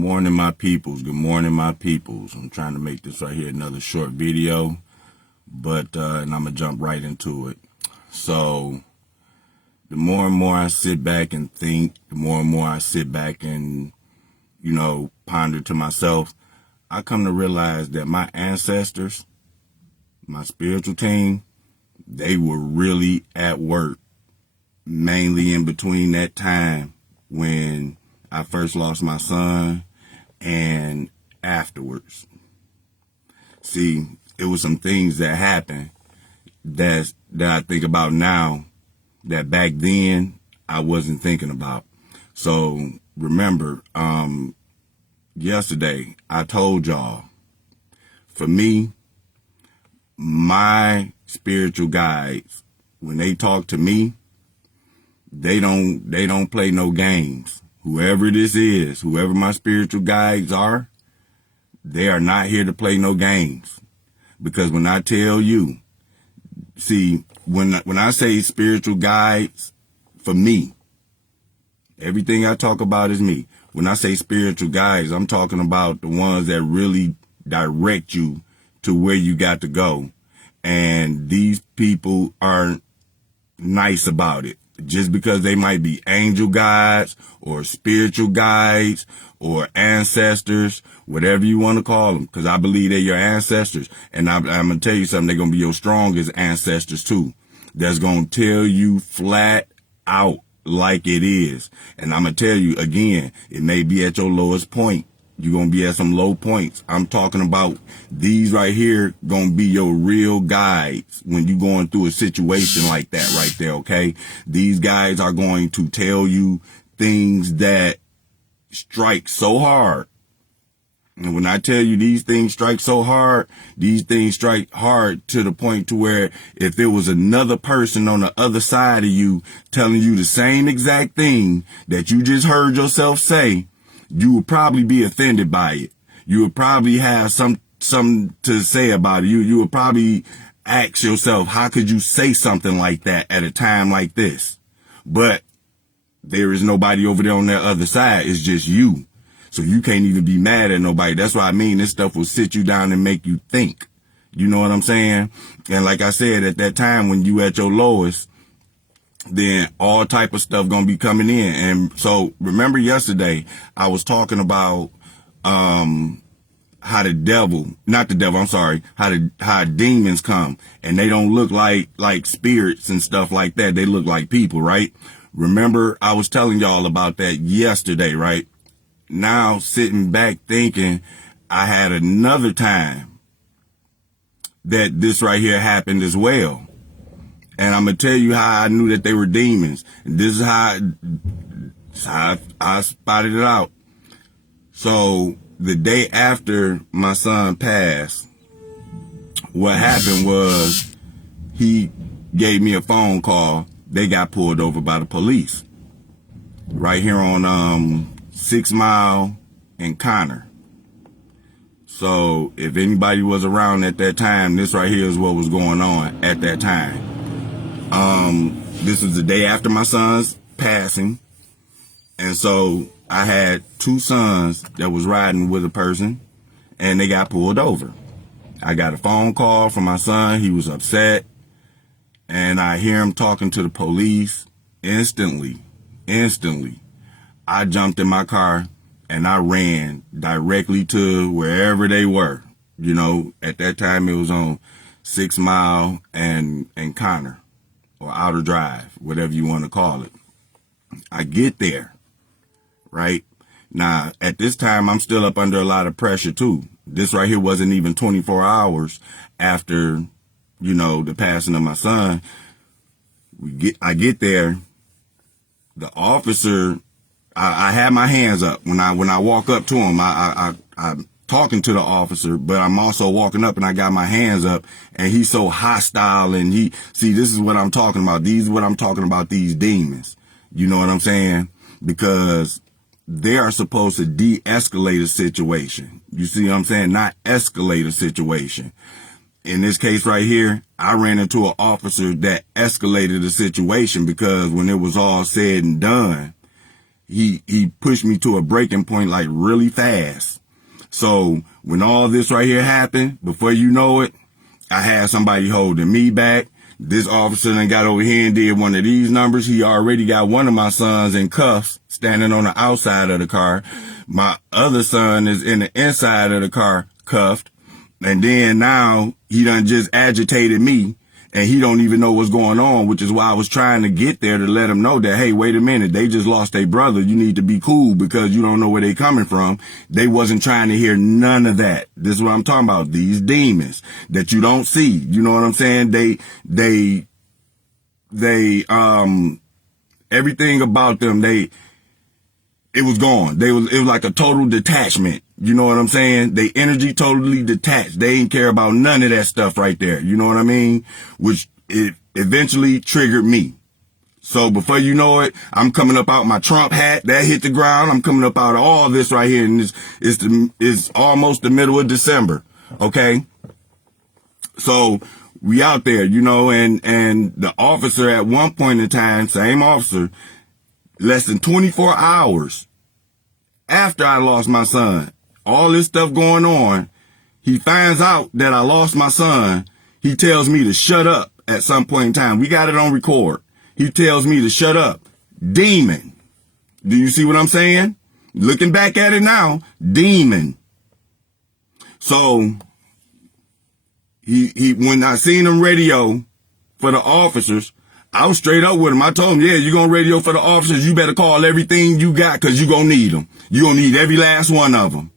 morning, my peoples. Good morning, my peoples. I'm trying to make this right here another short video, but and I'm gonna jump right into it. So the more and more I sit back and think, the more and more I sit back and, ponder to myself, I come to realize that my ancestors, my spiritual team, they were really at work, mainly in between that time when I first lost my son and afterwards. See, it was some things that happened that I think about now that back then I wasn't thinking about. So remember, yesterday I told y'all, for me, my spiritual guides, when they talk to me, they don't play no games. Whoever this is, whoever my spiritual guides are, they are not here to play no games. Because when I tell you, see, when I say spiritual guides, for me, everything I talk about is me. When I say spiritual guides, I'm talking about the ones that really direct you to where you got to go. And these people aren't nice about it. Just because they might be angel guides or spiritual guides or ancestors, whatever you want to call them, because I believe they're your ancestors. And I'm going to tell you something, they're going to be your strongest ancestors too. That's going to tell you flat out like it is. And I'm going to tell you again, it may be at your lowest point. You're going to be at some low points. I'm talking about these right here going to be your real guides when you're going through a situation like that right there, okay? These guys are going to tell you things that strike so hard. And when I tell you these things strike so hard, these things strike hard to the point to where if there was another person on the other side of you telling you the same exact thing that you just heard yourself say, you would probably be offended by it. You would probably have something to say about it. You would probably ask yourself, how could you say something like that at a time like this? But there is nobody over there on that other side. It's just you. So you can't even be mad at nobody. That's what I mean. This stuff will sit you down and make you think. You know what I'm saying? And like I said, at that time when you at your lowest, then all type of stuff gonna be coming in. And so remember yesterday I was talking about how how demons come and they don't look like spirits and stuff like that. They look like people, right? Remember I was telling y'all about that yesterday, right? Now sitting back thinking, I had another time that this right here happened as well. And I'm going to tell you how I knew that they were demons. And this is how I spotted it out. So the day after my son passed, what happened was he gave me a phone call. They got pulled over by the police right here on 6 Mile and Connor. So if anybody was around at that time, this right here is what was going on at that time. This was the day after my son's passing. And so I had 2 sons that was riding with a person and they got pulled over. I got a phone call from my son. He was upset and I hear him talking to the police. Instantly, I jumped in my car and I ran directly to wherever they were. At that time it was on 6 Mile and Connor. Or Outer Drive, whatever you want to call it. I get there, right? Now, at this time, I'm still up under a lot of pressure, too. This right here wasn't even 24 hours after, the passing of my son. I get there. The officer, I had my hands up. When I walk up to him, I'm talking to the officer, but I'm also walking up and I got my hands up and he's so hostile and this is what I'm talking about. These demons. You know what I'm saying? Because they are supposed to de-escalate a situation. You see what I'm saying? Not escalate a situation. In this case right here, I ran into an officer that escalated the situation because when it was all said and done, he pushed me to a breaking point like really fast. So when all this right here happened, before you know it, I had somebody holding me back. This officer then got over here and did one of these numbers. He already got one of my sons in cuffs standing on the outside of the car. My other son is in the inside of the car cuffed. And then now he done just agitated me and he don't even know what's going on, which is why I was trying to get there to let him know that, hey, wait a minute, they just lost their brother. You need to be cool because you don't know where they coming from. They wasn't trying to hear none of that. This is what I'm talking about. These demons that you don't see. You know what I'm saying? They everything about them, it was gone. It was like a total detachment. You know what I'm saying? They energy totally detached. They didn't care about none of that stuff right there. You know what I mean? Which it eventually triggered me. So before you know it, I'm coming up out my Trump hat that hit the ground. I'm coming up out of all this right here. And it's almost the middle of December. Okay. So we out there, you know, and the officer at one point in time, same officer, less than 24 hours after I lost my son, all this stuff going on, he finds out that I lost my son. He tells me to shut up at some point in time. We got it on record. He tells me to shut up. Demon. Do you see what I'm saying? Looking back at it now, demon. So he when I seen him radio for the officers, I was straight up with him. I told him, yeah, you're going to radio for the officers. You better call everything you got because you're going to need them. You're going to need every last one of them.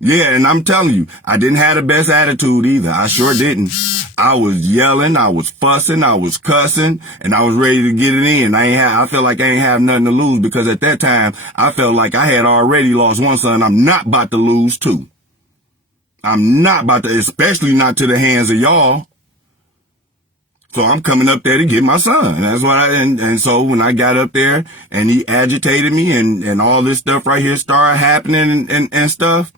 Yeah, and I'm telling you, I didn't have the best attitude either. I sure didn't. I was yelling, I was fussing, I was cussing, and I was ready to get it in. I felt like I ain't have nothing to lose because at that time, I felt like I had already lost one son. I'm not about to lose two. I'm not about to, especially not to the hands of y'all. So I'm coming up there to get my son. And that's what and so when I got up there and he agitated me and all this stuff right here started happening and stuff,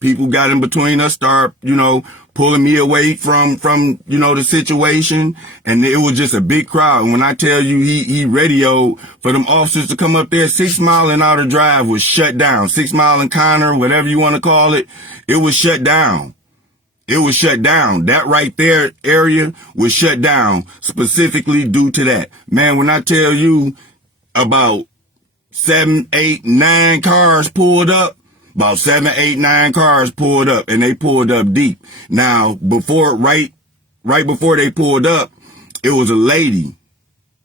people got in between us, start, you know, pulling me away from, you know, the situation. And it was just a big crowd. And when I tell you, he radioed for them officers to come up there, 6 Mile and Outer Drive was shut down. 6 Mile and Connor, whatever you want to call it, it was shut down. It was shut down. That right there area was shut down specifically due to that. Man, when I tell you about 7, 8, 9 cars pulled up, about 7, 8, 9 cars pulled up, and they pulled up deep. Now, right before they pulled up, it was a lady.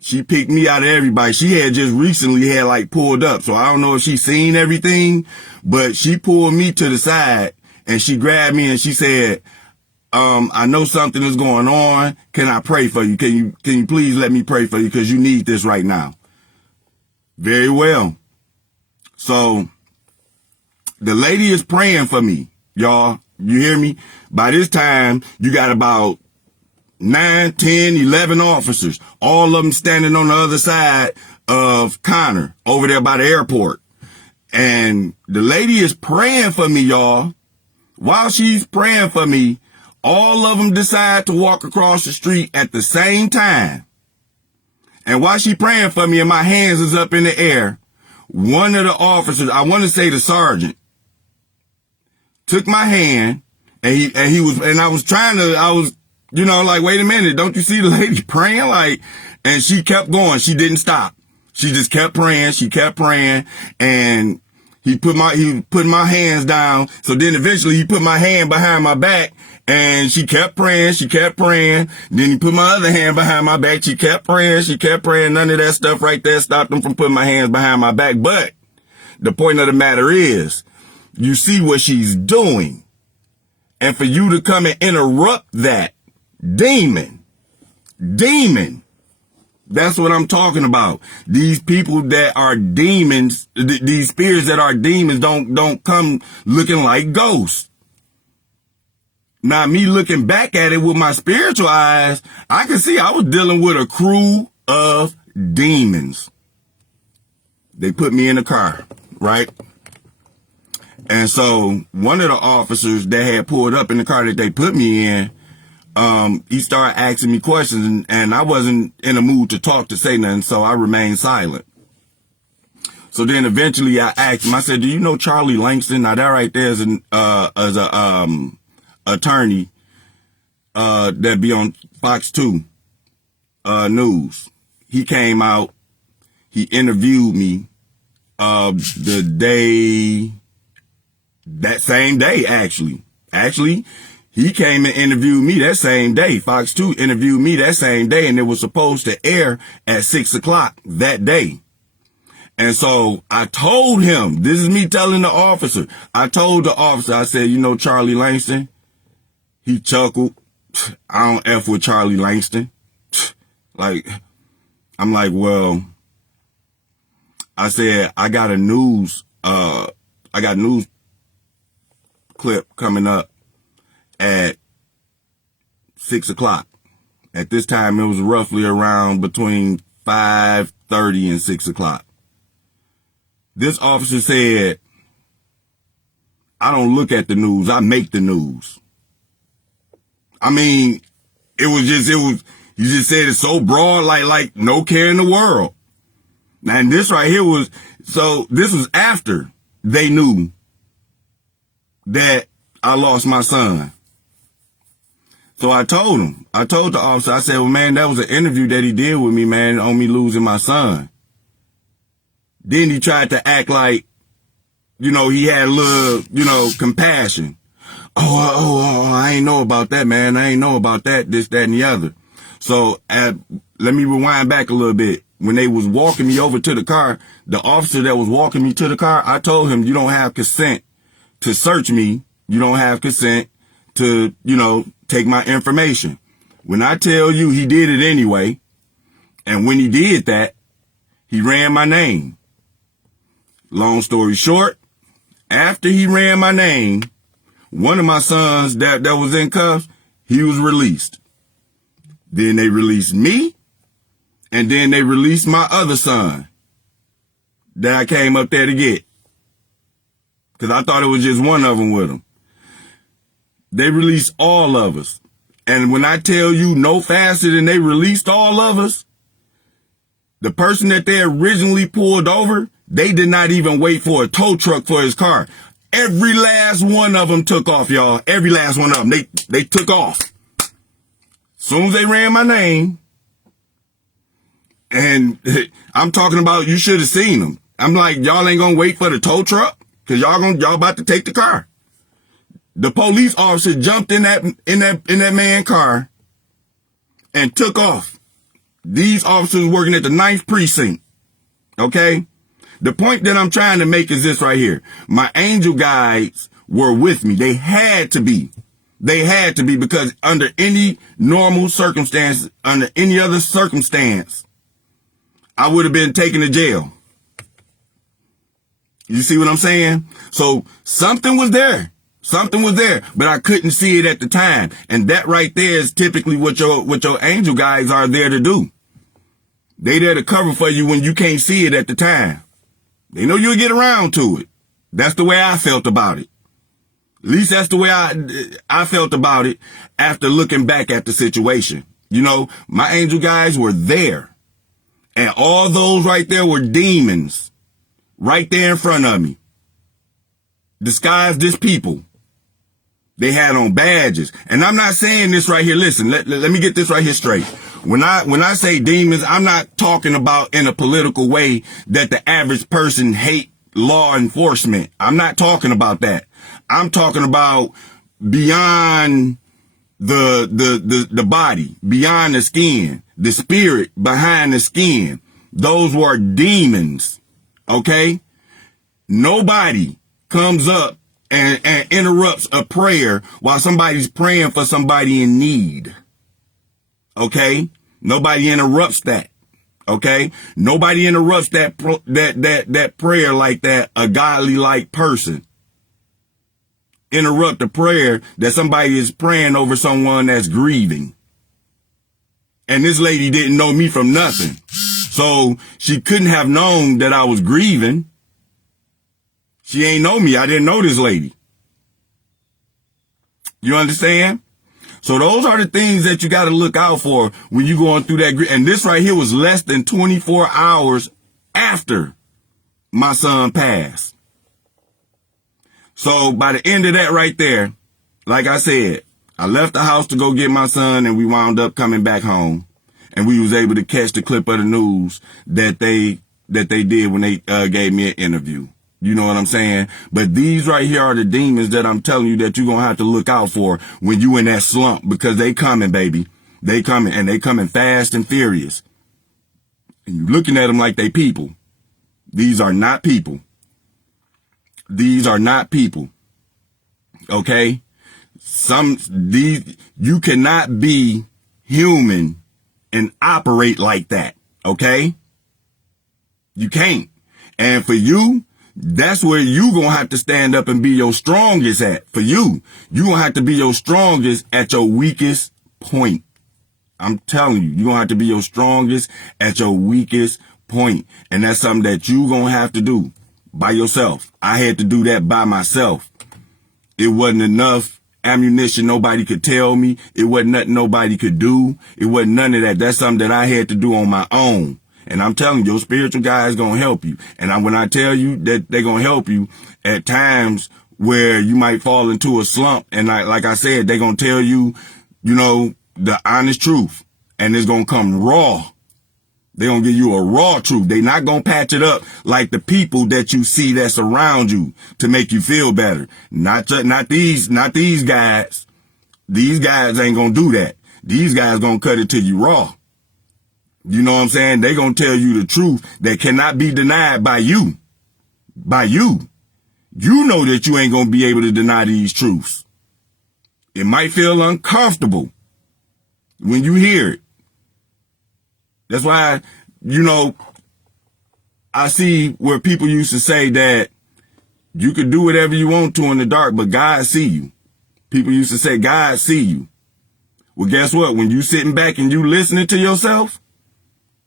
She picked me out of everybody. She had just recently had pulled up. So I don't know if she seen everything, but she pulled me to the side and she grabbed me and she said, I know something is going on. Can I pray for you? Can you please let me pray for you? Cause you need this right now. Very well. So the lady is praying for me, y'all. You hear me? By this time, you got about 9, 10, 11 officers, all of them standing on the other side of Connor over there by the airport. And the lady is praying for me, y'all. While she's praying for me, all of them decide to walk across the street at the same time. And while she praying for me and my hands is up in the air, one of the officers, I want to say the sergeant, took my hand and I was, you know, like, wait a minute, don't you see the lady praying? And she kept going. She didn't stop. She just kept praying. She kept praying. And he put my hands down. So then eventually he put my hand behind my back and she kept praying. She kept praying. Then he put my other hand behind my back. She kept praying. She kept praying. None of that stuff right there stopped them from putting my hands behind my back. But the point of the matter is, you see what she's doing. And for you to come and interrupt that, demon, that's what I'm talking about. These people that are demons, these spirits that are demons don't come looking like ghosts. Now, me looking back at it with my spiritual eyes, I can see I was dealing with a crew of demons. They put me in the car, right? And so one of the officers that had pulled up in the car that they put me in, he started asking me questions and I wasn't in a mood to talk, to say nothing. So I remained silent. So then eventually I asked him, I said, do you know Charlie Langston? Now that right there is an attorney that be on Fox 2 News. He came out, he interviewed me that same day, actually. Actually, he came and interviewed me that same day. Fox 2 interviewed me that same day, and it was supposed to air at 6 o'clock that day. And so I told him, this is me telling the officer. I told the officer, I said, you know Charlie Langston? He chuckled. I don't F with Charlie Langston. Like, I'm like, well, I said, I got news clip coming up at 6 o'clock. At this time, it was roughly around between 5:30 and 6 o'clock. This officer said, I don't look at the news, I make the news. I mean, he just said it so broad, like no care in the world. And this right here this was after they knew that I lost my son. So I told the officer, I said, well, man, that was an interview that he did with me, man, on me losing my son. Then he tried to act like, he had a little, compassion. I ain't know about that, man. I ain't know about that, this, that, and the other. So let me rewind back a little bit. When they was walking me over to the car, the officer that was walking me to the car, I told him, you don't have consent to search me. You don't have consent to, take my information. When I tell you he did it anyway, and when he did that, he ran my name. Long story short, after he ran my name, one of my sons that was in cuffs, he was released. Then they released me, and then they released my other son that I came up there to get. Because I thought it was just one of them with him. They released all of us. And when I tell you no faster than they released all of us, the person that they originally pulled over, they did not even wait for a tow truck for his car. Every last one of them took off, y'all. Every last one of them. They took off. Soon as they ran my name, and I'm talking about, you should have seen them. I'm like, y'all ain't gonna wait for the tow truck? Cause y'all about to take the car. The police officer jumped in that man's car and took off. These officers working at the 9th precinct. Okay? The point that I'm trying to make is this right here. My angel guides were with me. They had to be. They had to be, because under any normal circumstance, under any other circumstance, I would have been taken to jail. You see what I'm saying? So something was there. Something was there, but I couldn't see it at the time. And that right there is typically what your angel guides are there to do. They there to cover for you when you can't see it at the time. They know you'll get around to it. That's the way I felt about it. At least that's the way I felt about it after looking back at the situation. My angel guides were there. And all those right there were demons right there in front of me. Disguised as people. They had on badges. And I'm not saying this right here. Listen, let me get this right here straight. When I say demons, I'm not talking about in a political way that the average person hate law enforcement. I'm not talking about that. I'm talking about beyond the body, beyond the skin, the spirit behind the skin. Those were demons. Okay? Nobody comes up and interrupts a prayer while somebody's praying for somebody in need. Okay? Nobody interrupts that. Okay? Nobody interrupts that prayer like that, a godly like person. Interrupt a prayer that somebody is praying over someone that's grieving. And this lady didn't know me from nothing. So she couldn't have known that I was grieving. She ain't know me. I didn't know this lady. You understand? So those are the things that you got to look out for when you're going through that. And this right here was less than 24 hours after my son passed. So by the end of that right there, like I said, I left the house to go get my son, and we wound up coming back home, and we was able to catch the clip of the news that they did when they gave me an interview. You know what I'm saying? But these right here are the demons that I'm telling you that you're going to have to look out for when you in that slump, because they coming, baby. They coming, and they coming fast and furious. And you looking at them like they people. These are not people. These are not people. Okay? You cannot be human and operate like that. Okay? You can't. And for you, that's where you gonna have to stand up and be your strongest at. For you gonna have to be your strongest at your weakest point. I'm telling you, you're gonna have to be your strongest at your weakest point. And that's something that you gonna have to do by yourself. I had to do that by myself. It wasn't enough ammunition nobody could tell me. It wasn't nothing nobody could do. It wasn't none of that. That's something that I had to do on my own. And I'm telling you, your spiritual guy is going to help you. And when I tell you that they're going to help you at times where you might fall into a slump, and like I said, they're going to tell you, you know, the honest truth. And it's going to come raw. They're going to give you a raw truth. They're not going to patch it up like the people that you see that's around you to make you feel better. Not these guys. These guys ain't going to do that. These guys going to cut it to you raw. You know what I'm saying? They gonna tell you the truth that cannot be denied by you. By you. You know that you ain't gonna be able to deny these truths. It might feel uncomfortable when you hear it. That's why, you know, I see where people used to say that you could do whatever you want to in the dark, but God see you. People used to say, God see you. Well, guess what? When you sitting back and you listening to yourself,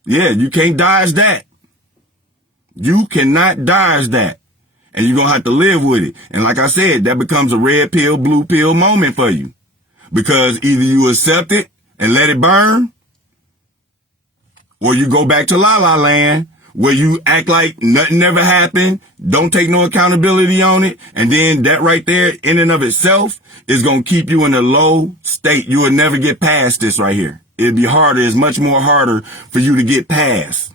yeah, you can't dodge that. You cannot dodge that. And you're going to have to live with it. And like I said, that becomes a red pill, blue pill moment for you. Because either you accept it and let it burn, or you go back to La La Land where you act like nothing ever happened, don't take no accountability on it, and then that right there in and of itself is going to keep you in a low state. You will never get past this right here. It'd be harder. It's much more harder for you to get past.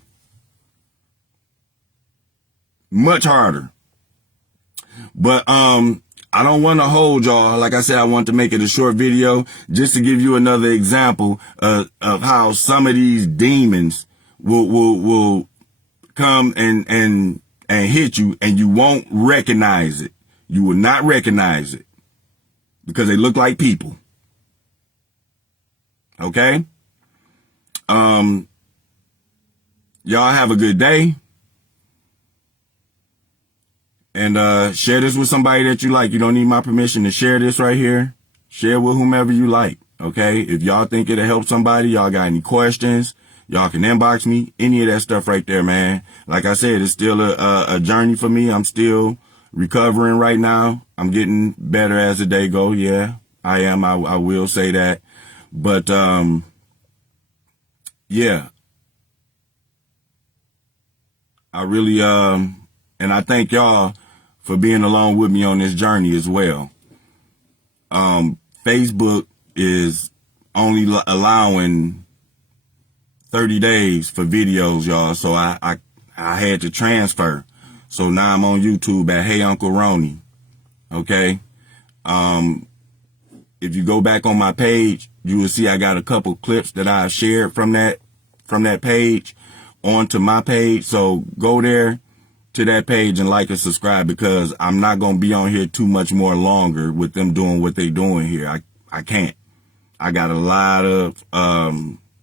Much harder. But I don't want to hold y'all. Like I said, I want to make it a short video just to give you another example of how some of these demons will come and hit you, and you won't recognize it. You will not recognize it because they look like people. Okay? Y'all have a good day. And share this with somebody that you like. You don't need my permission to share this right here. Share with whomever you like. Okay? If y'all think it'll help somebody, y'all got any questions, y'all can inbox me. Any of that stuff right there, man. Like I said, it's still a journey for me. I'm still recovering right now. I'm getting better as the day go. Yeah, I am. I will say that. But, yeah, I really, and I thank y'all for being along with me on this journey as well. Facebook is only allowing 30 days for videos, y'all. So I had to transfer. So now I'm on YouTube at Hey Uncle Ronnie. Okay. If you go back on my page, you will see I got a couple clips that I shared from that page onto my page. So go there to that page and like and subscribe, because I'm not going to be on here too much more longer with them doing what they doing here. I can't. I got a lot of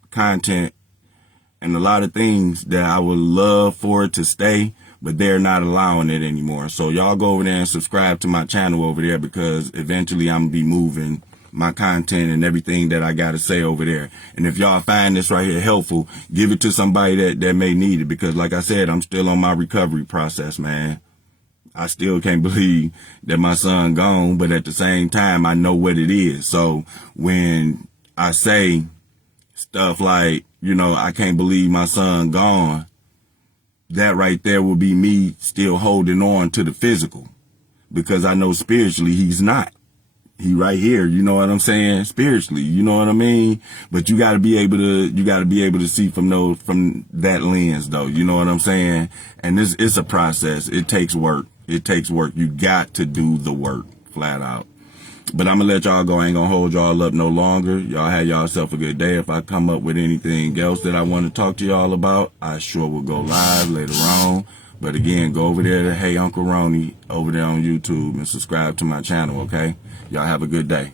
content and a lot of things that I would love for it to stay, but they're not allowing it anymore. So y'all go over there and subscribe to my channel over there, because eventually I'm going to be moving my content and everything that I got to say over there. And if y'all find this right here helpful, give it to somebody that may need it, because like I said, I'm still on my recovery process, man. I still can't believe that my son gone, but at the same time, I know what it is. So when I say stuff like, you know, I can't believe my son gone, that right there will be me still holding on to the physical, because I know spiritually he's not. He right here, you know what I'm saying? Spiritually, you know what I mean? But you gotta be able to see from that lens though, you know what I'm saying? And it's a process. It takes work. It takes work. You got to do the work, flat out. But I'm gonna let y'all go. I ain't gonna hold y'all up no longer. Y'all have yourself a good day. If I come up with anything else that I want to talk to y'all about, I sure will go live later on. But again, go over there to Hey Uncle Ronnie over there on YouTube and subscribe to my channel, okay? Y'all have a good day.